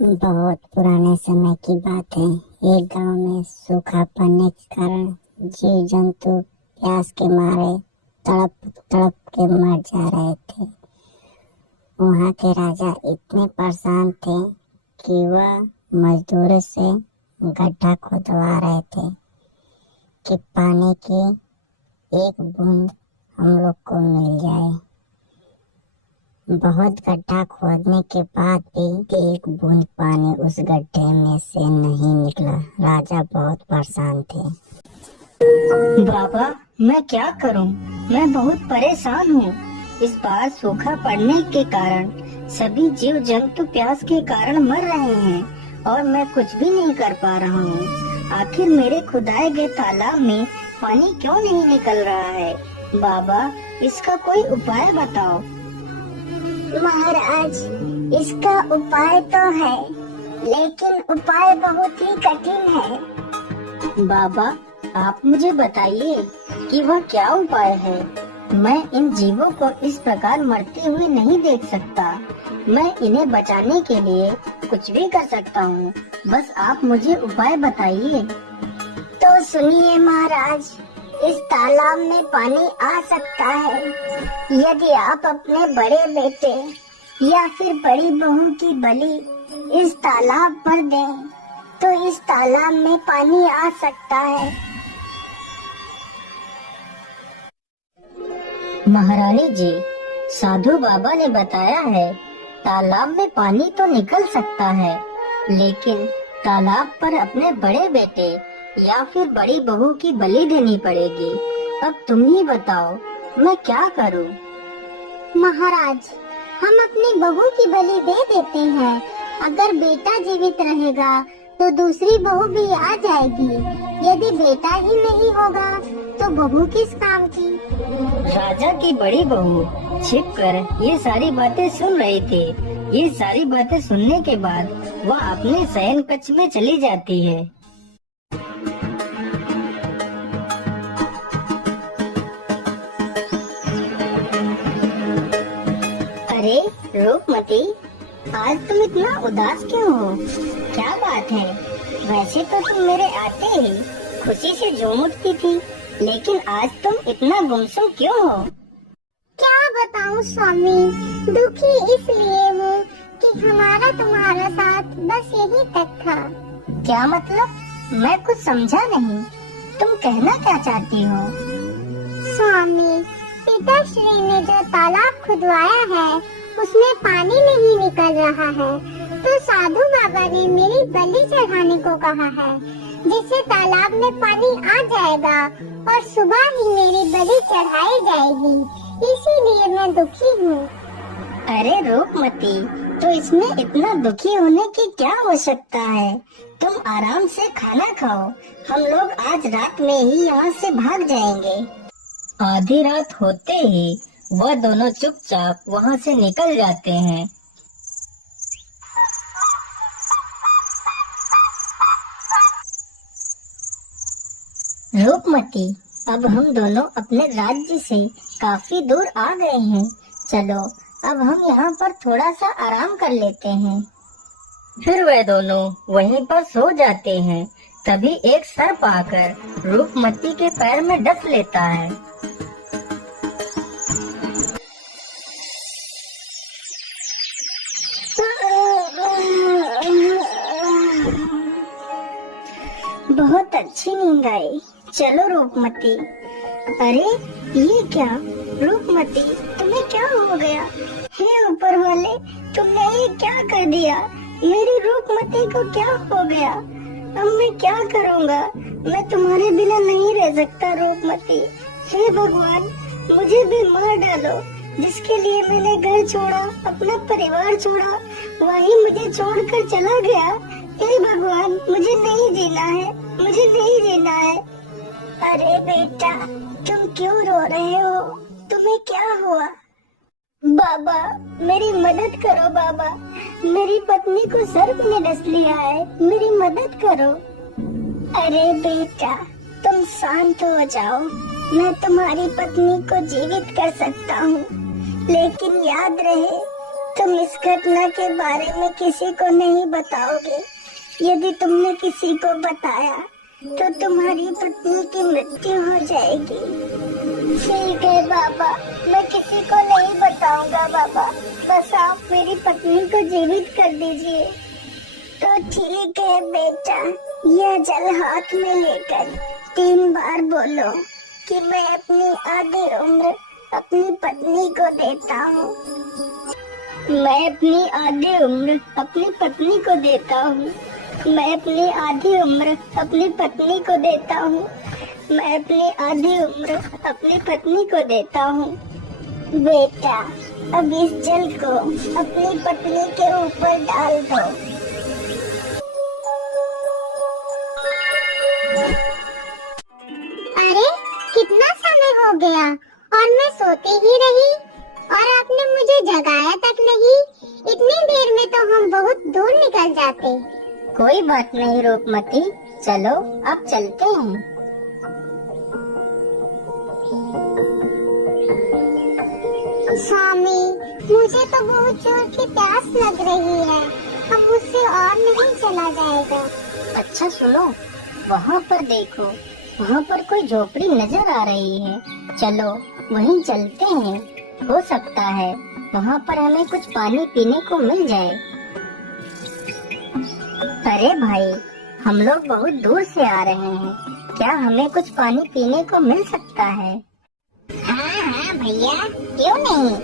बहुत पुराने समय की बात है। एक गांव में सूखा पड़ने के कारण जीव जंतु प्यास के मारे तड़प तड़प के मर जा रहे थे। वहां के राजा इतने परेशान थे कि वह मजदूरों से गड्ढा खुदवा रहे थे कि पानी की एक बूंद हम लोग को मिल जाए। बहुत गड्ढा खोदने के बाद भी एक बूंद पानी उस गड्ढे में से नहीं निकला। राजा बहुत परेशान थे। बाबा, मैं क्या करूं? मैं बहुत परेशान हूं। इस बार सूखा पड़ने के कारण सभी जीव जंतु प्यास के कारण मर रहे हैं और मैं कुछ भी नहीं कर पा रहा हूं। आखिर मेरे खुदाए गए तालाब में पानी क्यों नहीं निकल रहा है? बाबा, इसका कोई उपाय बताओ। महाराज, इसका उपाय तो है, लेकिन उपाय बहुत ही कठिन है। बाबा, आप मुझे बताइए कि वह क्या उपाय है। मैं इन जीवों को इस प्रकार मरते हुए नहीं देख सकता। मैं इन्हें बचाने के लिए कुछ भी कर सकता हूँ। बस आप मुझे उपाय बताइए। तो सुनिए महाराज, इस तालाब में पानी आ सकता है यदि आप अपने बड़े बेटे या फिर बड़ी बहू की बलि इस तालाब पर दें, तो इस तालाब में पानी आ सकता है। महारानी जी, साधु बाबा ने बताया है तालाब में पानी तो निकल सकता है, लेकिन तालाब पर अपने बड़े बेटे या फिर बड़ी बहू की बलि देनी पड़ेगी। अब तुम ही बताओ, मैं क्या करूं? महाराज, हम अपनी बहू की बलि दे देते हैं। अगर बेटा जीवित रहेगा तो दूसरी बहू भी आ जाएगी। यदि बेटा ही नहीं होगा तो बहू किस काम की? राजा की बड़ी बहू छिपकर ये सारी बातें सुन रही थी। ये सारी बातें सुनने के बाद वह अपने शयन कक्ष में चली जाती है। अरे रूपमती, आज तुम इतना उदास क्यों हो? क्या बात है? वैसे तो तुम मेरे आते ही खुशी से झूम उठती थी, लेकिन आज तुम इतना गुमसुम क्यों हो? क्या बताऊं स्वामी, दुखी इसलिए हूँ कि हमारा तुम्हारा साथ बस यही तक था। क्या मतलब? मैं कुछ समझा नहीं। तुम कहना क्या चाहती हो? स्वामी, पिताश्री ने जो तालाब खुदवाया है उसमें पानी नहीं निकल रहा है, तो साधु बाबा ने मेरी बलि चढ़ाने को कहा है, जिससे तालाब में पानी आ जाएगा और सुबह ही मेरी बलि चढ़ाई जाएगी। इसीलिए मैं दुखी हूँ। अरे रूपमती, तो इसमें इतना दुखी होने की क्या आवश्यकता है? तुम आराम से खाना खाओ। हम लोग आज रात में ही यहाँ से भाग जाएंगे। आधी रात होते ही वह दोनों चुपचाप वहाँ से निकल जाते हैं। रूपमती, अब हम दोनों अपने राज्य से काफी दूर आ गए हैं। चलो अब हम यहाँ पर थोड़ा सा आराम कर लेते हैं। फिर वे दोनों वहीं पर सो जाते हैं। तभी एक सर्प आकर रूपमती के पैर में डस लेता है। बहुत अच्छी नींद आई। चलो रूपमती। अरे ये क्या? रूपमती, तुम्हें क्या हो गया? हे ऊपर वाले, तुमने ये क्या कर दिया? मेरी रूपमती को क्या हो गया? अब मैं क्या करूँगा? मैं तुम्हारे बिना नहीं रह सकता रूपमती। हे भगवान, मुझे भी मार डालो। जिसके लिए मैंने घर छोड़ा, अपना परिवार छोड़ा, वही मुझे छोड़कर चला गया। हे भगवान, मुझे नहीं जीना है, मुझे नहीं जीना है। अरे बेटा, तुम क्यों रो रहे हो? तुम्हें क्या हुआ? बाबा, मेरी मदद करो बाबा। मेरी पत्नी को सर्प ने डस लिया है, मेरी मदद करो। अरे बेटा, तुम शांत हो जाओ। मैं तुम्हारी पत्नी को जीवित कर सकता हूँ, लेकिन याद रहे तुम इस घटना के बारे में किसी को नहीं बताओगे। यदि तुमने किसी को बताया तो तुम्हारी पत्नी की मृत्यु हो जाएगी। ठीक है बाबा, मैं किसी को नहीं बताऊंगा बाबा। बस आप मेरी पत्नी को जीवित कर दीजिए। तो ठीक है बेटा, यह जल हाथ में लेकर 3 बार बोलो कि मैं अपनी आधी उम्र अपनी पत्नी को देता हूँ। मैं अपनी आधी उम्र अपनी पत्नी को देता हूँ। मैं अपनी आधी उम्र अपनी पत्नी को देता हूँ। मैं अपनी आधी उम्र अपनी पत्नी को देता हूँ। बेटा, अब इस जल को अपनी पत्नी के ऊपर डाल दो। अरे कितना समय हो गया और मैं सोती ही रही और आपने मुझे जगाया तक नहीं। इतनी देर में तो हम बहुत दूर निकल जाते। कोई बात नहीं रूपमती, चलो अब चलते हैं। स्वामी, मुझे तो बहुत जोर की प्यास लग रही है। अब मुझसे और नहीं चला जाएगा। अच्छा सुनो, वहाँ पर देखो, वहाँ पर कोई झोपड़ी नजर आ रही है। चलो वहीं चलते हैं। हो सकता है वहाँ पर हमें कुछ पानी पीने को मिल जाए। अरे भाई, हम लोग बहुत दूर से आ रहे हैं, क्या हमें कुछ पानी पीने को मिल सकता है? हाँ भैया, क्यों नहीं,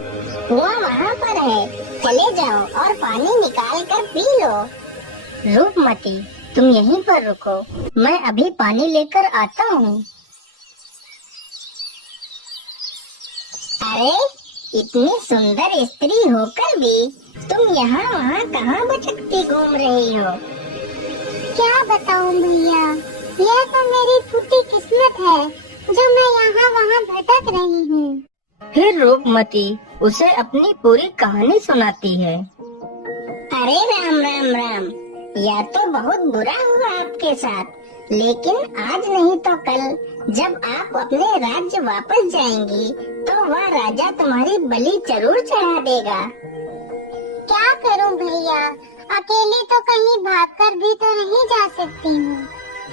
कुआं वहाँ पर है, चले जाओ और पानी निकाल कर पी लो। रूपमती, तुम यहीं पर रुको, मैं अभी पानी लेकर आता हूँ। अरे, इतनी सुंदर स्त्री होकर भी तुम यहाँ वहाँ कहाँ भटकती घूम रही हो? क्या बताऊं भैया, यह तो मेरी फूटी किस्मत है जो मैं यहाँ वहाँ भटक रही हूँ। फिर रूपमती उसे अपनी पूरी कहानी सुनाती है। अरे राम राम राम, यह तो बहुत बुरा हुआ आपके साथ, लेकिन आज नहीं तो कल जब आप अपने राज्य वापस जाएंगी तो वह राजा तुम्हारी बलि जरूर चढ़ा देगा। क्या करूं भैया, अकेले तो कहीं भागकर भी तो नहीं जा सकती हूँ।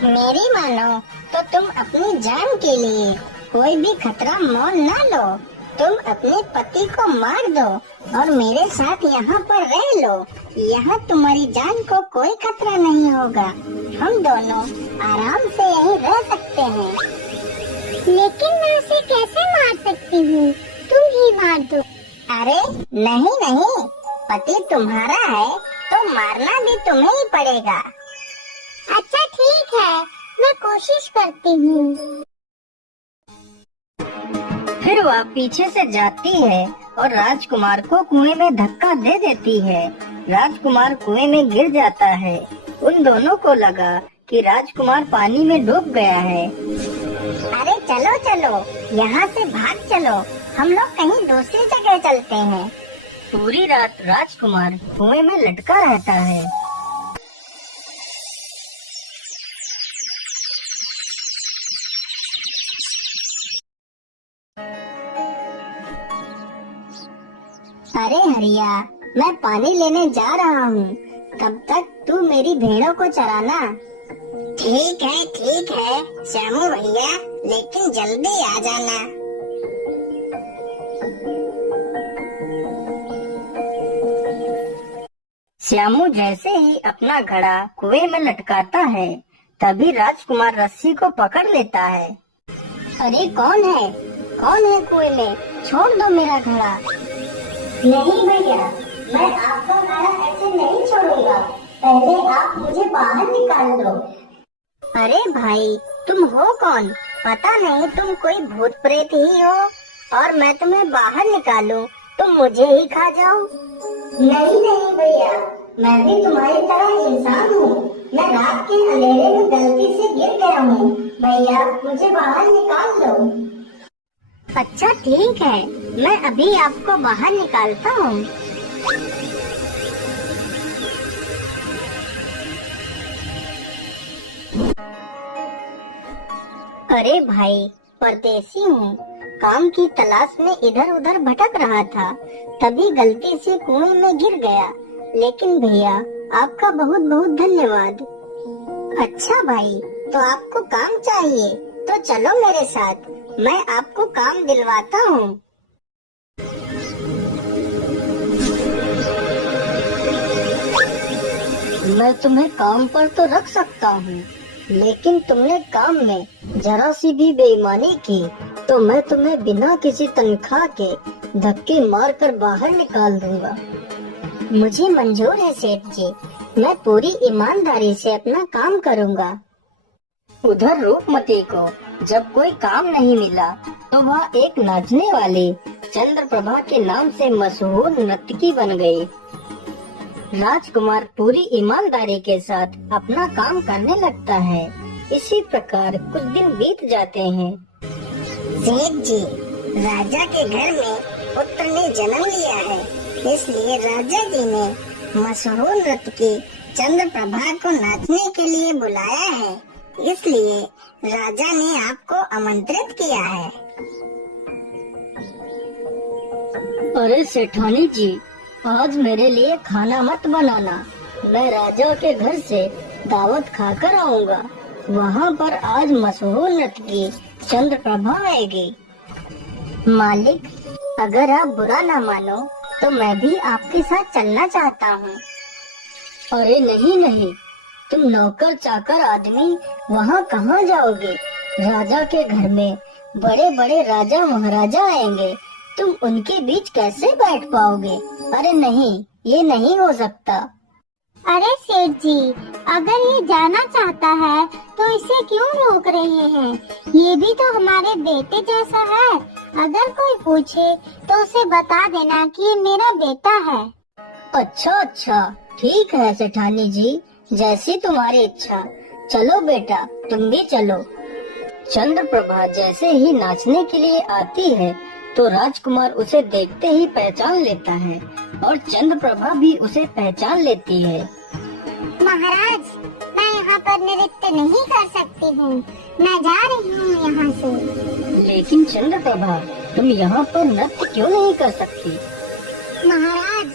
मेरी मानो तो तुम अपनी जान के लिए कोई भी खतरा मोल न लो। तुम अपने पति को मार दो और मेरे साथ यहाँ पर रह लो। यहाँ तुम्हारी जान को कोई खतरा नहीं होगा। हम दोनों आराम से यहीं रह सकते हैं। लेकिन मैं उसे कैसे मार सकती हूँ? तुम ही मार दो। अरे नहीं नहीं, पति तुम्हारा है तो मारना भी तुम्हें ही पड़ेगा। अच्छा ठीक है, मैं कोशिश करती हूँ। फिर वह पीछे से जाती है और राजकुमार को कुएं में धक्का दे देती है। राजकुमार कुएं में गिर जाता है। उन दोनों को लगा कि राजकुमार पानी में डूब गया है। अरे चलो चलो, यहाँ से भाग चलो, हम लोग कहीं दूसरी जगह चलते हैं। पूरी रात राजकुमार कुएं में लटका रहता है। अरे हरिया, मैं पानी लेने जा रहा हूँ, तब तक तू मेरी भेड़ों को चराना। ठीक है श्यामू भैया, लेकिन जल्दी आ जाना। श्यामू जैसे ही अपना घड़ा कुएं में लटकाता है, तभी राजकुमार रस्सी को पकड़ लेता है। अरे कौन है कुएं में? छोड़ दो मेरा घड़ा। नहीं भैया, मैं आपका घड़ा ऐसे नहीं छोड़ूंगा, पहले आप मुझे बाहर निकाल दो। अरे भाई, तुम हो कौन? पता नहीं तुम कोई भूत प्रेत ही हो और मैं तुम्हें बाहर निकालूं तुम मुझे ही खा जाओ। नहीं भैया, मैं भी तुम्हारी तरह इंसान हूँ। मैं रात के अंधेरे में गलती से गिर गया हूँ। भैया मुझे बाहर निकाल लो। अच्छा ठीक है, मैं अभी आपको बाहर निकालता हूँ। अरे भाई, परदेसी हूँ, काम की तलाश में इधर उधर भटक रहा था, तभी गलती से कुएं में गिर गया। लेकिन भैया, आपका बहुत बहुत धन्यवाद। अच्छा भाई, तो आपको काम चाहिए तो चलो मेरे साथ, मैं आपको काम दिलवाता हूँ। मैं तुम्हें काम पर तो रख सकता हूँ, लेकिन तुमने काम में जरा सी भी बेईमानी की तो मैं तुम्हें बिना किसी तनख्वाह के धक्के मारकर बाहर निकाल दूंगा। मुझे मंजूर है सेठ जी, मैं पूरी ईमानदारी से अपना काम करूंगा। उधर रूपमती को जब कोई काम नहीं मिला तो वह एक नाचने वाली चंद्रप्रभा के नाम से मशहूर नर्तकी बन गई। राजकुमार पूरी ईमानदारी के साथ अपना काम करने लगता है। इसी प्रकार कुछ दिन बीत जाते हैं। सेठ जी, राजा के घर में पुत्र ने जन्म लिया है, इसलिए राजा जी ने मशहूर नर्तकी चंद्रप्रभा को नाचने के लिए बुलाया है। इसलिए राजा ने आपको आमंत्रित किया है। अरे सेठानी जी, आज मेरे लिए खाना मत बनाना, मैं राजा के घर से दावत खाकर आऊंगा। वहाँ पर आज मशहूर नर्तकी चंद्रप्रभा आएगी। मालिक, अगर आप बुरा ना मानो तो मैं भी आपके साथ चलना चाहता हूँ। अरे नहीं नहीं, तुम नौकर चाकर आदमी वहाँ कहाँ जाओगे? राजा के घर में बड़े बड़े राजा महाराजा आएंगे, तुम उनके बीच कैसे बैठ पाओगे? अरे नहीं, ये नहीं हो सकता। अरे सेठ जी, अगर ये जाना चाहता है तो इसे क्यों रोक रहे हैं? ये भी तो हमारे बेटे जैसा है। अगर कोई पूछे तो उसे बता देना कि ये मेरा बेटा है। अच्छा, ठीक है सेठानी जी, जैसी तुम्हारी इच्छा। चलो बेटा, तुम भी चलो। चंद्रप्रभा जैसे ही नाचने के लिए आती है तो राजकुमार उसे देखते ही पहचान लेता है और चंद्रप्रभा भी उसे पहचान लेती है। महाराज, मैं यहाँ पर नृत्य नहीं कर सकती हूँ, मैं जा रही हूँ यहाँ से। लेकिन चंद्रप्रभा, तुम यहाँ पर नृत्य क्यों नहीं कर सकती? महाराज,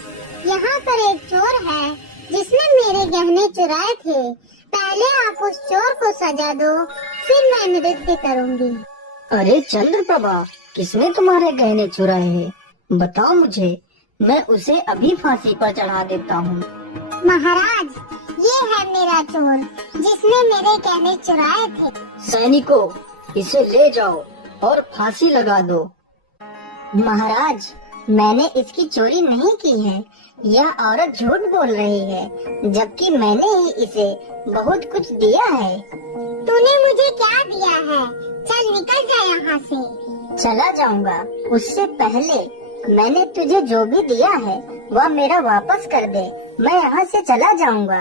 यहाँ पर एक चोर है जिसने मेरे गहने चुराए थे। पहले आप उस चोर को सजा दो, फिर मैं नृत्य करूँगी। अरे चंद्रप्रभा, किसने तुम्हारे गहने चुराए हैं? बताओ मुझे, मैं उसे अभी फांसी पर चढ़ा देता हूँ। महाराज, ये है मेरा चोर जिसने मेरे गहने चुराए थे। सैनिकों, इसे ले जाओ और फांसी लगा दो। महाराज, मैंने इसकी चोरी नहीं की है। यह औरत झूठ बोल रही है, जबकि मैंने ही इसे बहुत कुछ दिया है। तूने मुझे क्या दिया है? चल निकल जा यहाँ से। चला जाऊंगा, उससे पहले मैंने तुझे जो भी दिया है वह मेरा वापस कर दे। मैं यहाँ से चला जाऊंगा।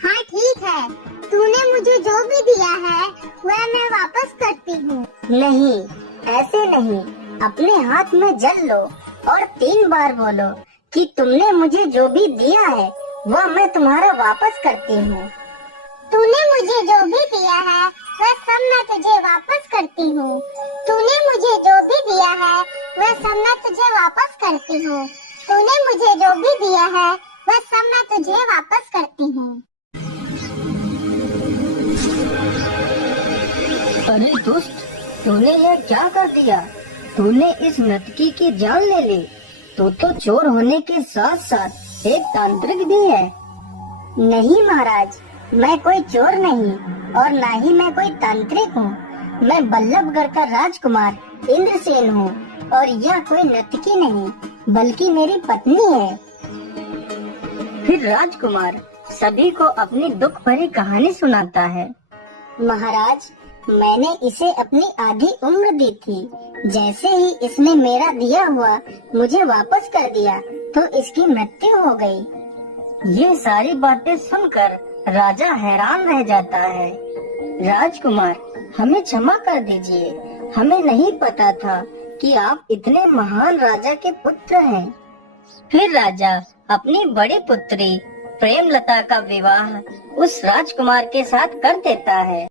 हाँ ठीक है, तूने मुझे जो भी दिया है वह मैं वापस करती हूँ। नहीं, ऐसे नहीं, अपने हाथ में जल लो और 3 बार बोलो कि तुमने मुझे जो भी दिया है वह मैं तुम्हारा वापस करती हूँ। तूने मुझे जो भी दिया है वह सब मैं तुझे वापस करती हूँ। तूने मुझे जो भी दिया है वह सब मैं तुझे वापस करती हूँ। तूने मुझे जो भी दिया है वह सब मैं तुझे वापस करती हूँ। अरे दुष्ट, तूने यह क्या कर दिया? तूने इस नर्तकी की जान ले ली। तू तो चोर होने के साथ साथ एक तांत्रिक भी है। नहीं महाराज, मैं कोई चोर नहीं और ना ही मैं कोई तांत्रिक हूँ। मैं बल्लभगढ़ का राजकुमार इंद्रसेन हूँ और यह कोई नर्तकी नहीं बल्कि मेरी पत्नी है। फिर राजकुमार सभी को अपनी दुख भरी कहानी सुनाता है। महाराज, मैंने इसे अपनी आधी उम्र दी थी। जैसे ही इसने मेरा दिया हुआ मुझे वापस कर दिया तो इसकी मृत्यु हो गई। ये सारी बातें सुनकर राजा हैरान रह जाता है। राजकुमार, हमें क्षमा कर दीजिए, हमें नहीं पता था कि आप इतने महान राजा के पुत्र हैं। फिर राजा अपनी बड़ी पुत्री प्रेमलता का विवाह उस राजकुमार के साथ कर देता है।